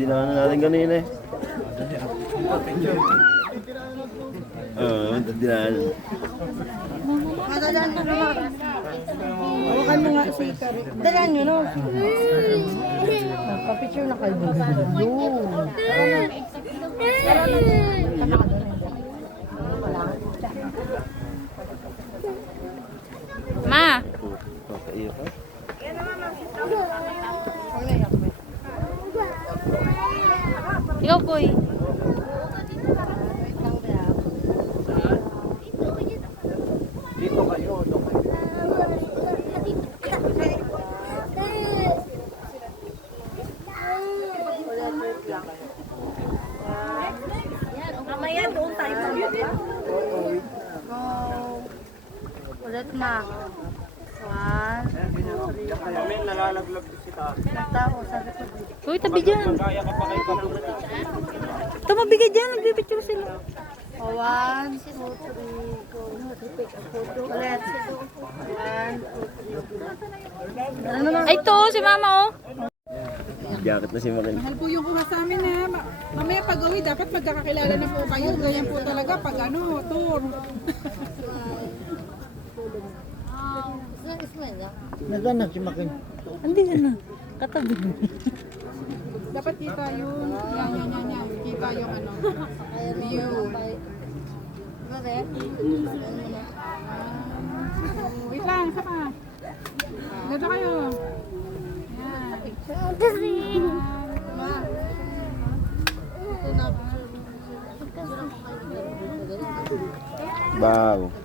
dinaanan natin kanina eh. Dinaanan. Madadaan ko naman. Hawakan mo nga si Kari. Dalaan nyo, no? Papicture na kayo. Yun. Ma! Kakaiyak ka? Ikaw, boy. Dito kayo, Mamaya doon tayo. Ulit ma. 1, 2, 3. kami nalalaglag si ta. Tao sa likod. Uy, tabi dyan. Kaya ka pa kayo kapag. Tumabigay dyan. Nagbibicture sila. 1, 2, 3, go. Take a photo. Ulit. 1, 2, 3. Ano naman? Ay, ito. Si mama, oh. Jacket na si Makin. Mahal po yung kuha sa amin ha. Mamaya pag uwi, dapat magkakakilala na po kayo. Ganyan po talaga pag ano, tour. Nagana si Makin. Hindi na. Katabi. Dapat kita yung, yan. Kita yung ano, view. Wait lang, isa pa. Dito kayo. Yan. Wow.